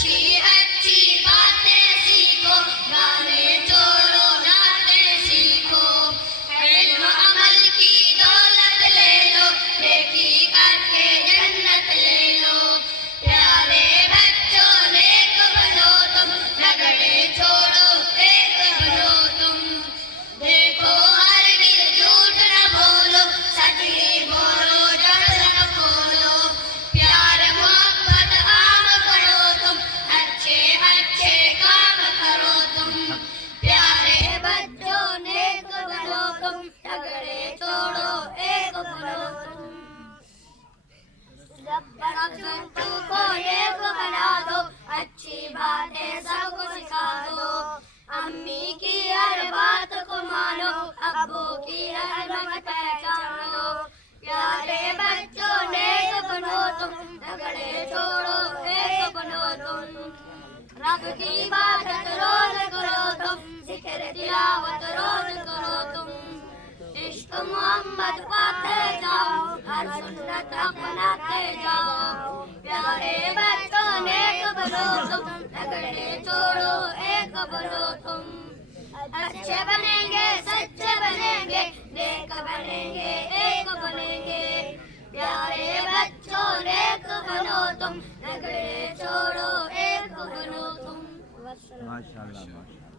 अच्छी अच्छी बातें सीखो, गाने छोड़ो नाते सीखो, इल्म अमल की दौलत ले लो, नेकी करके जन्नत ले लो। प्यारे बच्चों नेक बनो तुम, झगड़े छोड़ो एक बनो तुम। देखो हरगिज़ झूठ न बोलो, सच ही बोलो जब तक खोलो। प्यार मोहब्बत आम करो तुम, अच्छे अच्छे काम करो तुम। प्यारे बच्चों नेक बनो तुम, झगड़े छोड़ो एक बनो तुम। सबको नेक बना दो, अच्छी बातें सबको सिखा दो। अम्मी की हर बात को मानो, अब्बू की हर बात पहचानो। प्यारे बच्चों नेक बनो तुम, झगड़े छोड़ो एक बनो तुम। रब की इबादत रोज करो तुम, जिक्र तिलावत रोज करो तुम। इश्क मोहम्मद पाते जाओ, हर सुन्नत अपनाते जाओ। प्यारे बच्चों नेक बनो तुम, झगड़े छोड़ो एक बनो तुम। अच्छे बनेंगे सच्चे बनेंगे, नेक बनेंगे एक बनेंगे। प्यारे बच्चों नेक बनो तुम, झगड़े छोड़ो एक बनो तुम। माशाअल्लाह माशाअल्लाह।